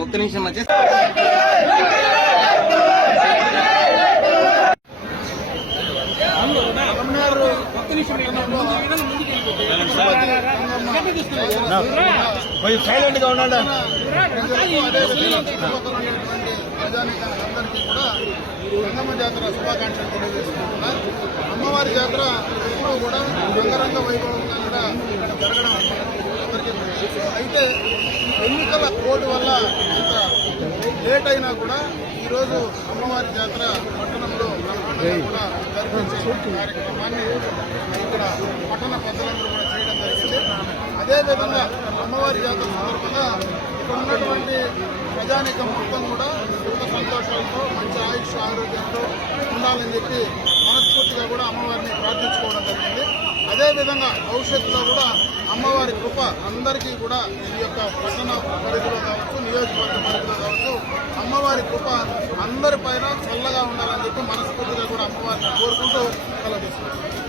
ఒక్క నిమిషం మధ్య సైలెంట్ గా ఉన్నాడా. ప్రజానికానికి కూడా గంగమ్మ జాతర శుభాకాంక్షలు తెలియజేసుకుంటున్నా. అమ్మవారి జాతర ఎప్పుడూ కూడా రంగరంగ వైభవంగా కూడా జరగడం అందరికీ తెలుసు. అయితే ఎన్నికల కోడ్ వల్ల ఇంత లేట్ అయినా కూడా ఈరోజు అమ్మవారి జాతర పట్టణంలో బ్రహ్మాండంగా కూడా జరిపించే కార్యక్రమాన్ని ఇక్కడ పట్టణ పెద్దలందరూ కూడా చేయడం జరిగింది. అదేవిధంగా అమ్మవారి జాతర సందర్భంగా ఇక్కడ ఉన్నటువంటి ప్రజానికం మొత్తం కూడా సుఖ సంతోషాలతో మంచి ఆయుష్ ఆరోగ్యంతో ఉండాలని చెప్పి మనస్ఫూర్తిగా కూడా అమ్మవారిని ప్రార్థించుకోవడం జరిగింది. అదేవిధంగా భవిష్యత్తులో కూడా అమ్మవారి కృప అందరికీ కూడా ఈ యొక్క పట్టణ పరిధిలో కావచ్చు, నియోజకవర్గ పరిధిలో కావచ్చు, అమ్మవారి కృప అందరిపైన చల్లగా ఉండాలని చెప్పి మనస్ఫూర్తిగా కూడా అమ్మవారిని కోరుకుంటూ సెలవు తీసుకుంటాం.